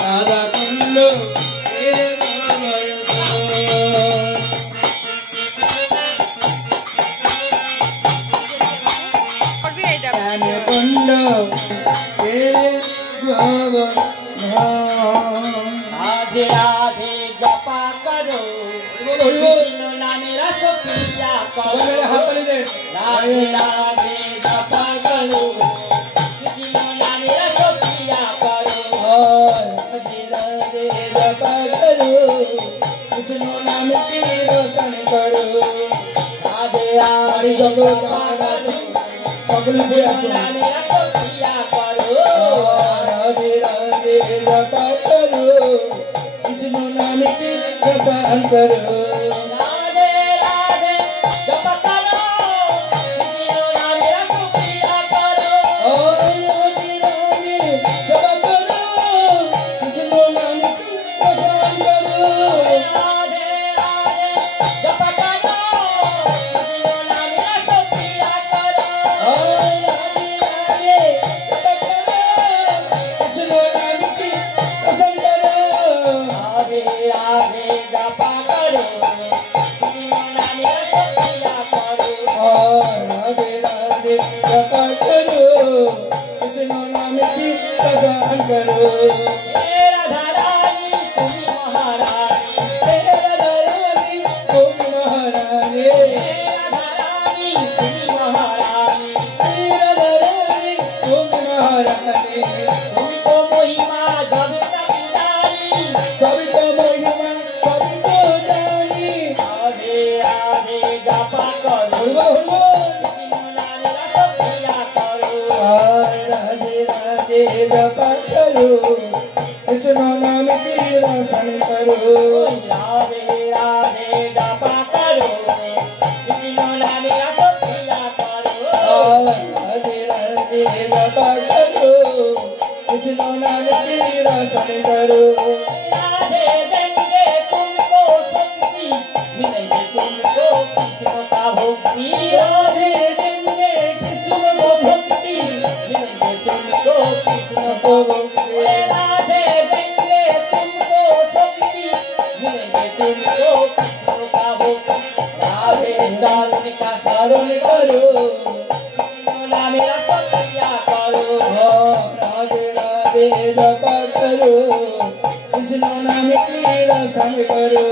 রাধা কুণ্ড কুণ্ড राधे राधे जपा करो नामे रस पिया करो राधे राधे जपा करो नामे रस पिया करो राधे राधे जपा करो विष्णु नाम की रोशन करो राधे राधे जपा करो সকল नामे रस पिया करो राधे राधे जपा करो विष्णु नाम की रोशन करो राधे राधे जपा करो विष्णु नामे रस पिया करो राधे राधे जपा करो विष्णु नाम की रोशन करो राधे राधे जपा करो विष्णु नामे रस पिया करो राधे राधे जपा करो विष्णु नाम की रोशन करो राधे राधे जपा करो विष्णु नामे रस पिया करो राधे राधे जपा करो विष्णु नाम की रोशन करो हे राधा रानी तुम महारानी हे राधा रानी तुम महारानी हे राधा रानी तुम महारानी हे राधा रानी तुम महारानी तुमको महिमा जरूर पितारी सभी को महिमा सभी को जानी राधे राधे जपा करो बोलो विष्णु नामे रस पिया करो राधे राधे जपा करो विष्णु नाम की रोशन करो राधे राधे जपा करो विष्णु नामे रस पिया करो राधे राधे जपा करो विष्णु नाम की रोशन करो राधे देंगे तुमको शक्ति मिलेंगे तुमको कृष्ण का भक्ति राधे देंगे कृष्ण को भक्ति मिलेंगे तुमको कृष्ण को भक्ति राधे देंगे तुमको शक्ति मिलेंगे तुमको कृष्ण का भक्ति राधे दारुण का शरण करो कृष्ण नामे रस पिया करो राधे राधे जपा करो विष्णु नाम की रोशन करो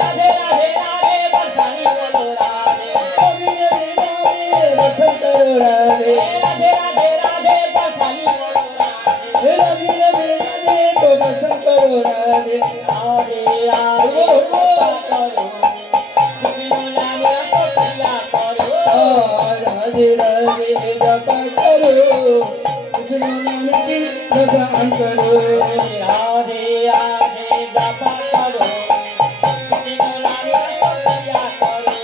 राधे राधे राधे बरसानी बोलो राधे राधे राधे रोशन करो राधे राधे राधे राधे बरसानी बोलो राधे राधे राधे राधे तो रोशन करो राधे राधे राधे जपा करो विष्णु नामे रस पिया करो राधे राधे जपा करो विष्णु नाम की रोशन करो राधे राधे जपा करो विष्णु नामे रस पिया करो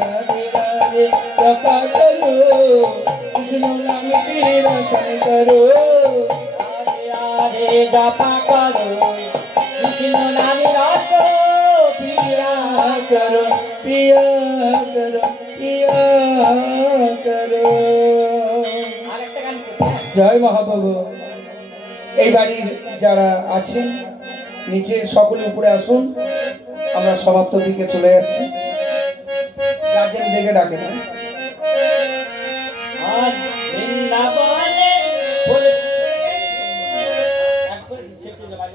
राधे राधे जपा करो विष्णु नाम की रोशन करो राधे राधे जपा करो विष्णु नामे रस पिया करो प्रिया करो प्रिया करो আরেকটা গান করছি জয় মহাপ্রভু এই বাড়ির যারা আছেন নিচে সকলে উপরে আসুন আমরা সমাপ্ত দিকে চলে যাচ্ছি গার্জেন থেকে ডাকে না আর বৃন্দাবনে ফুল একবার ছেড়ে দাও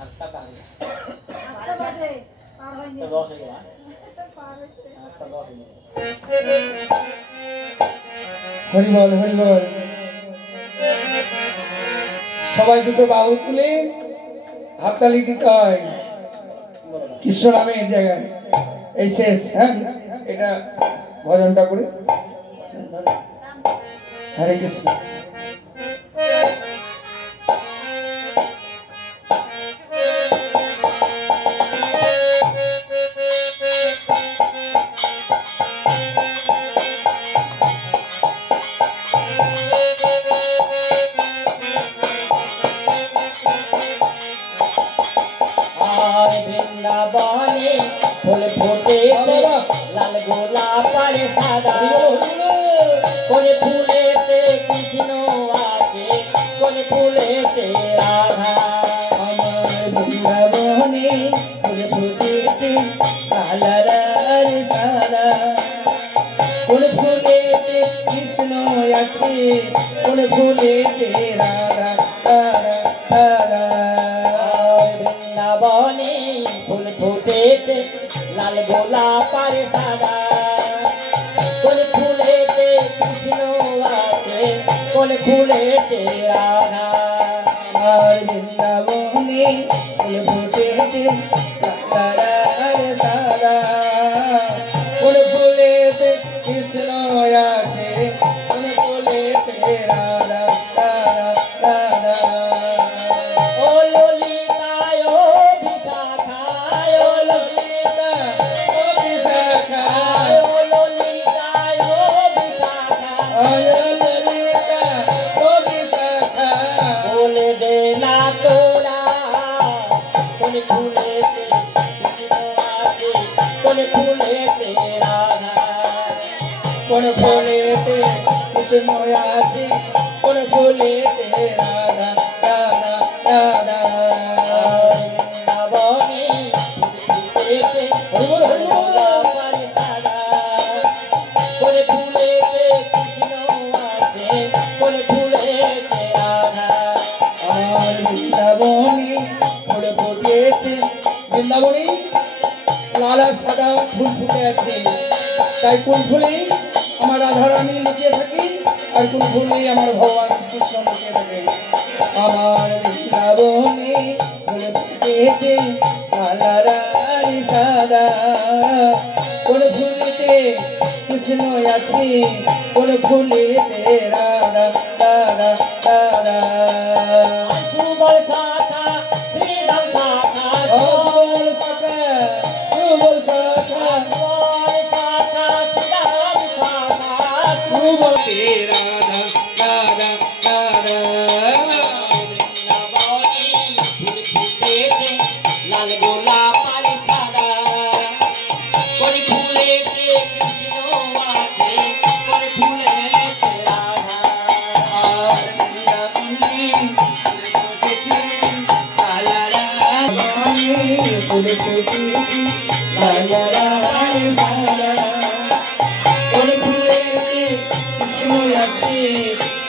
আটটা গান 12 বাজে পার হয়নি তো 10 হয়ে গেল পার হয়েছে 10 হয়ে গেল হরি বল হরি বল সবাই দুটো বাহু তুলে হাততালি দিতে হয় কৃষ্ণ নামের জায়গায় এই শেষ হ্যাঁ এটা ভজনটা করে হরে কৃষ্ণ বৃন্দাবনে ফুল ফোটে লাল গোলাপ আর সাদা করে ফুলেতে কৃষ্ণ কোন ফুলেতে রাধা রাধা রাধা বৃন্দাবনে ফুল ফুটেছে লাল গোলাপ আর সাদা কোন ফুলেতে কৃষ্ণ আছে কোন ফুলেতে রাধা আর বৃন্দাবনে ফুল ফুটেছে রাধা সাদা কোন ফুলেতে কৃষ্ণ আছে কোন ফুলেতে রাধা রাধা রাধা ও ললিতায় ও বিশাখায় ও ললিতা ও বিশাখা ও ললিতায় ও বিশাখা ও ললিতা ও বিশাখা বলে দে না তোরা কোন ফুলেতে কৃষ্ণ আছে কোন ফুলেতে রাধা কোন ফুলেতে কৃষ্ণ আছে কোন ফুলেতে রাধা রাধা রাধা বৃন্দাবনে ফুলেতে গোলাপ আর সাদা কোন ফুলেতে কৃষ্ণ আছে কোন ফুলেতে রাধা আর বৃন্দাবনে ফুল ফুটেছে বৃন্দাবনে লাল আর সাদা ফুল ফুটে আছে তাই কোন ফুলে আমার রাধারানী লুকিয়ে থাকি আর কোন ফুলে আমার ভগবান শ্রীকৃষ্ণ লুকিয়ে থাকে আমার বৃন্দাবনে ফুল ফুটেছে লাল আর সাদা কোন ফুলেতে কৃষ্ণ আছে কোন ফুলেতে রাধা রাধা রাধা সুবল শাখা শ্রীরাম শাখা বল সখা বল সখা সুবল শাখা শ্রীরাম শাখা বল রাধা রাধা রাধা বৃন্দাবনে ফুল ফুটেছে লাল গোলাপ আর সাদা কোন ফুলেতে কৃষ্ণ আছে কোন ফুলেতে রাধা আর বৃন্দাবনে ফুটেছে লাল রানী ফুল ফুটেছে লাল রানী সাদা কোন ফুলেতে কৃষ্ণ আছে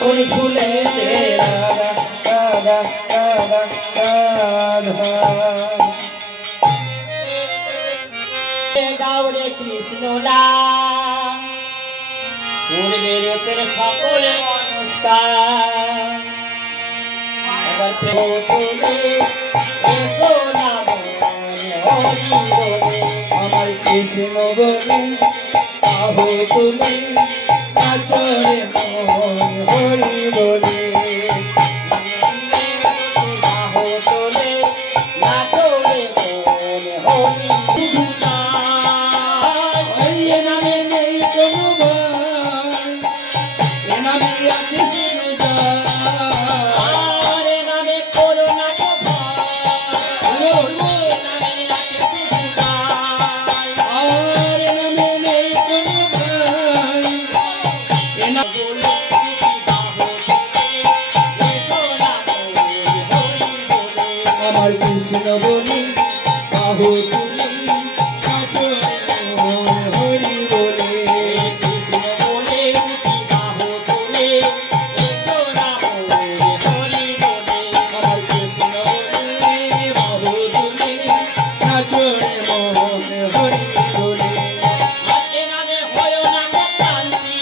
কোন ফুলেতে রাধা রাধা রাধা রাধা গাওরে কৃষ্ণ নাম পূর্বের তোর সকলে অনুষ্ঠান এবার প্রেমে এসো না হরি বলে আমার কৃষ্ণ বলে আহো তুলে নাচরে মন হরি বলে বাহো তোলে নাচরে মন হরি এ নামে নেই কোনো ভয় এ নামে আছে শুধু জয় আরে নামে করোনা তো ভাই নামে আছে সুদাই আর নামে নেই কোনো ভয় এ না বলে বাহো তোলে এসো না হরি বলে আমার কৃষ্ণ বলে আহো তুলে নাচরে মন হরি বলে কৃষ্ণ বলে বাহো তোলে এসো না হরি বলে আমার কৃষ্ণ বলে বাহু তুলে নাচরে মন হরি বলে এ নামে হয় না শান্তি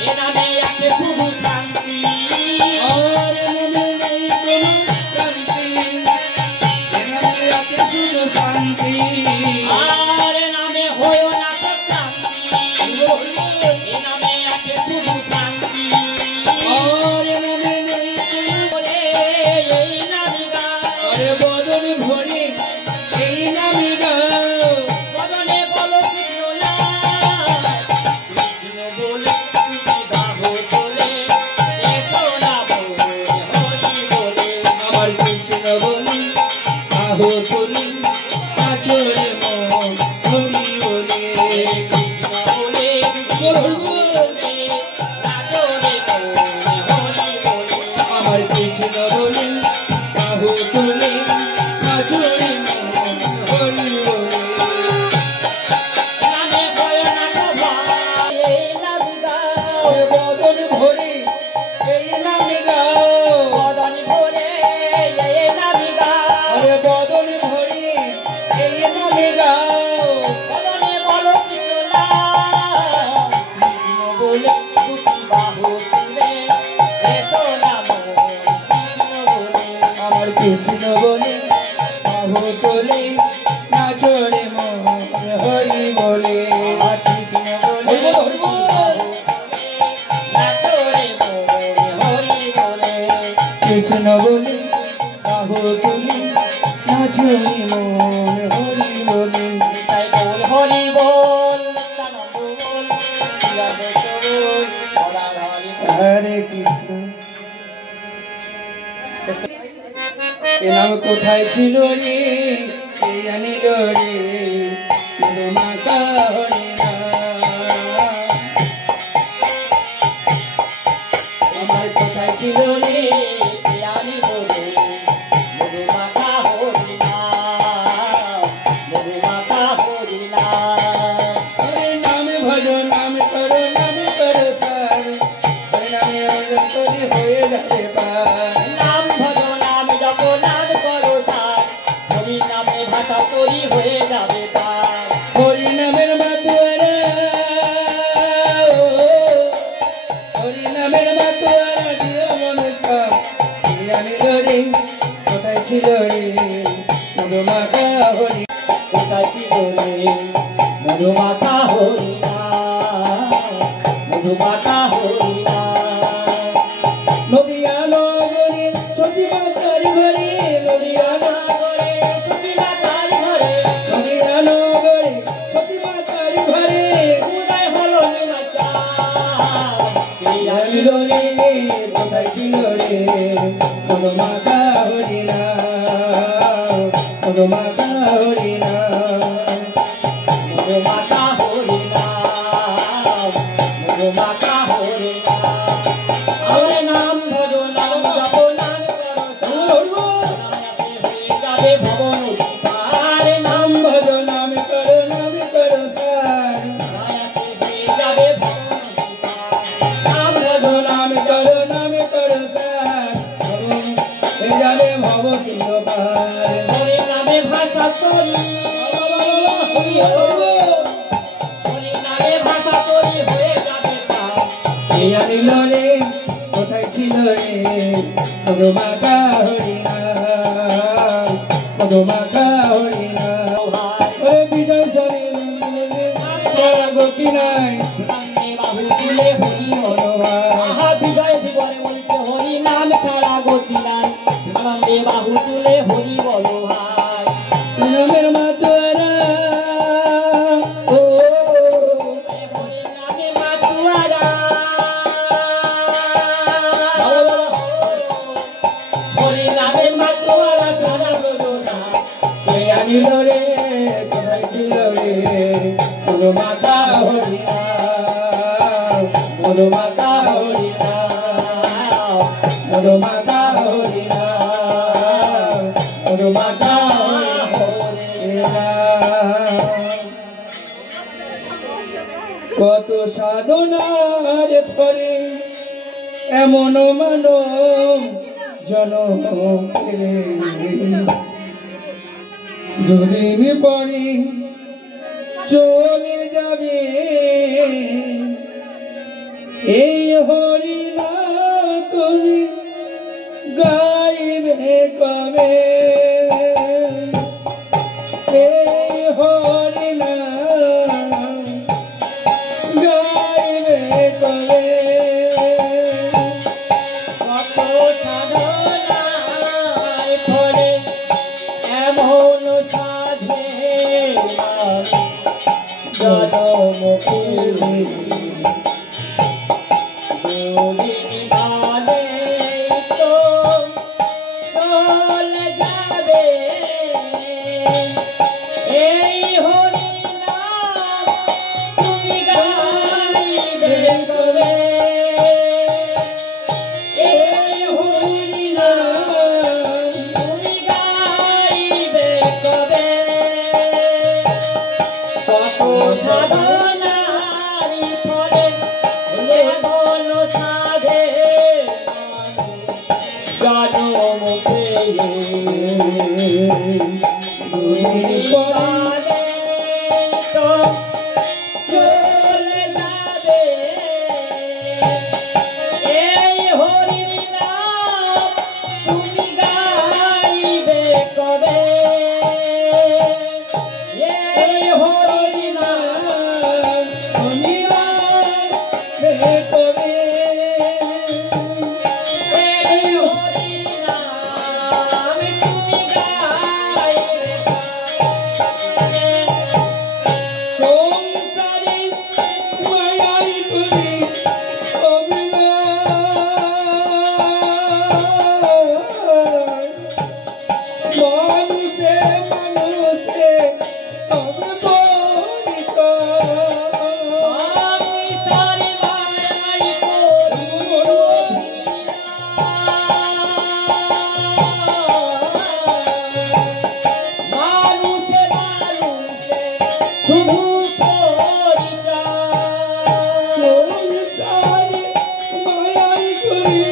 এ নামে আছে শুধু শান্তি আর নামে নেই কোনো ক্রান্তি এ নামে আছে শুধু শান্তি কৃষ্ণ বলে বাহু তোলে নাচরে মন হরি বলে কৃষ্ণ বলে হরি বল। নাচরে মনে হরি বলে কৃষ্ণ বলে বাহু তোলে নাচরে মন হরি বলে তাই বল হরি বল নিত্যানন্দ বল শ্রীরাধেশ বল রাধারি বল। হরে কৃষ্ণ। এ নাম কোথায় ছিল রে কে জানিল রে মধুমাখা হরি আমার কোথায় ছিল রে জানি বলে মধুমাখা হরি নাম মধুমাখা হরি নাম হরে নাম ভজ নাম করো সার হরে নামে অর্জন করে হয়ে যাবে পার নাম ভজ নাম জপ নাম করো সার হরি নামে ভাষা করি হয়ে যাবে তার হরি নামের মাতুয়ারা হরি নামের মাতুয়ারা দিও মনসা জানিল রে কোথায় ছিল রে মধুমাখা হরি কোথায় ছিল রে মধুমাখা হরি নাম মধুমাখা হরি নাম নদিয়া নগরে সচিবাতার ঘরে নদিয়া নগরে সুবিধাতার ঘরে নদিয়া নগরে সচিবাতার ঘরে উদয় হলো নিমাচা জানিল রে কোথায় ছিল রে মধুমাখা হরি মধুমাখা হরি মধুমাখা হরি নাম মধুমাখা হরি নাম আরে নাম ভজ নাম জপ নাম করো হয়ে যাবে ভবন পার নাম ভজ নাম কর সার মায়াতে হয়ে যাবে ভবন নাম ভজ নাম কর সার এ যাবে ভব সিংহ পার হরি নামে ভাষা করি হরি নামে ভাষা করি হয়ে যাবে তার এ জানিল রে কোথায় ছিল রে মধুমাখা হরি মধুমাখা হরি ওরে বিজয় সরে তারা গতি নাই বাহু তুলে হরি আহা বিজয় জীবনে বলছে হরি নাম ছাড়া গতি নাই আনন্দে বাহু তুলে হরি বলো ভাই নামের মাতুয়ারা ও হরি নামে মাতুয়ারা হরি নামে মাতুয়ারা ছাড়া বলো না কে আনিল রে কোথায় ছিল রে মধুমাখা হরি মধুমাখা হরি মধুমাখা হরি মধুমাখা হরি কত সাধনার ফলে এমন মানব জনম পেলে দুদিন পরে চলে যাবে এই হরি নাম তুমি গাইবে কবে এই হরি নাম গাইবে কবে কত সাধনায় ফলে এমন সাধে জনম পেলে দুদিন বাদে তো চলে যাবে এই হরি নাম তুমি গাইবে কবে এই হরি নাম তুমি গাইবে কবে কত সাধনারি করি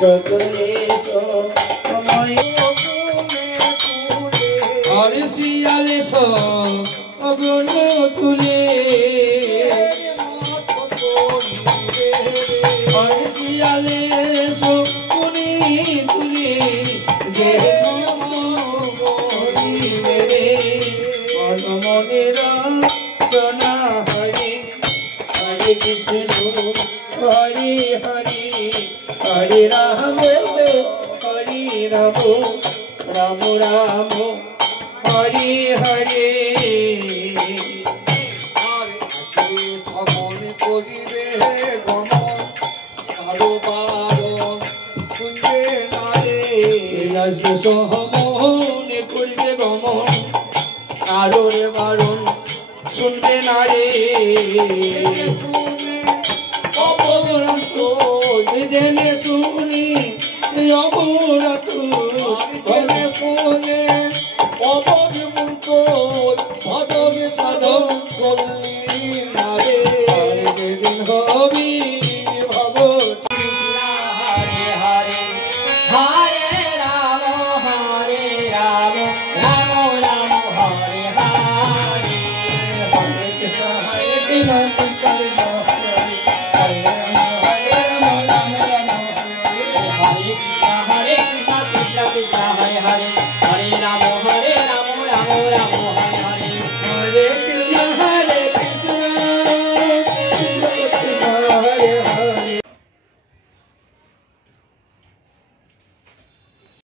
সকলে সময় আরে শিয়ালে সগন তুলে আরে শিয়ালে সগুনি তুলে গে মেরে মনের সোনা হরে হরে কৃষ্ণ হরে হরে হরে রাম হরে রাম রাম রাম হরে হরে ভ্রমণ করিবে গমন আরো বারণ শুনবে নারে ভ্রমণ করিবে গমন আরো রে বারণ শুনবে নারে অপরাধ জেনে শুনি অপরাধ কোনে অপরাধ